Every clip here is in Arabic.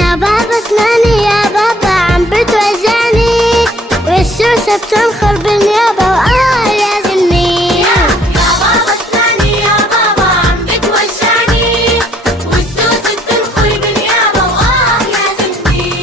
يا بابا اسمعني يا بابا عم بتوجعني، والسوسة بتنخر بالنيابة وآه يا زني. يا بابا اسمعني يا بابا عم بتوجعني، والسوسة بتنخر بالنيابة وآه يا زني.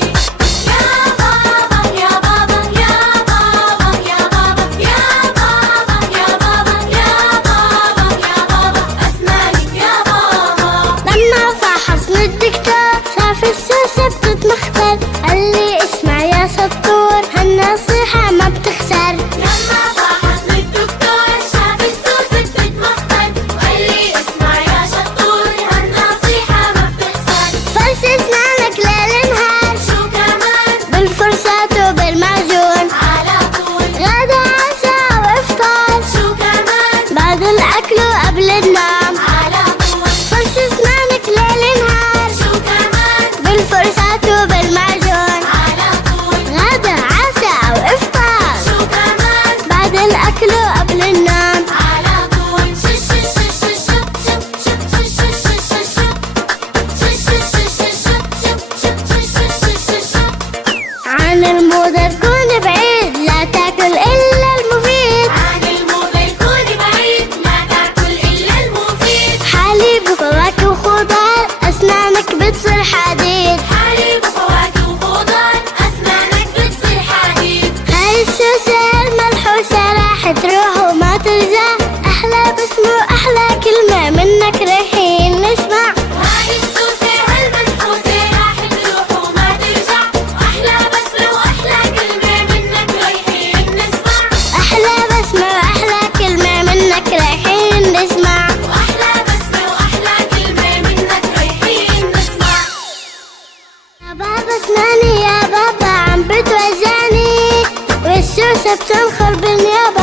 يا بابا يا بابا يا بابا يا بابا يا بابا يا بابا يا بابا يا بابا اسمعني يا بابا. لما فحصني الدكتور شاف السوسة بتتمخطر، قال لي اسمع يا شطور هالنصيحة ما بتخسر. لما فحصني الدكتور شاف السوسة بتتمخطر، وقال لي اسمع يا شطور هالنصيحة ما بتخسر. فرش اسنانك ليل نهار، شو كمان؟ بالفرشاة وبالمعجون، على طول. غدا عشاء وافطار، شو كمان؟ بعد الأكل وقبل النوم. على طول. فرش اسنانك ليل نهار، شو كمان؟ بالفرشاة وبالمعجون، على طول. غدا عشاء وافطار، شو كمان؟ بعد الأكل وقبل النوم. على طول. شش شش شش شش شش شش شش شش شش. عن الموضة تكون بعيد، لا تاكل إلا المفيد، عن الموضة يكون بعيد، لا تاكل إلا المفيد. حليب وفواكه وخضار أسنانك بتصير حديد. حليب وفواكه وخضار أسنانك بتصير حديد. هاي السوسة الملحوسة راح تروح وما ترجع، أحلى بسمة وأحلى كلمة منك رايحين نسمع. هاي السوسة هالمنحوسة راح تروح وما ترجع، وأحلى بسمة وأحلى كلمة منك رايحين نسمع. أحلى بسمة وأحلى كلمة منك رايحين نسمع. وأحلى بسمة وأحلى كلمة منك رايحين نسمع. يا بابا اسمعني يا بابا عم بتوجعني، والسوسة بتنخر بالنيابة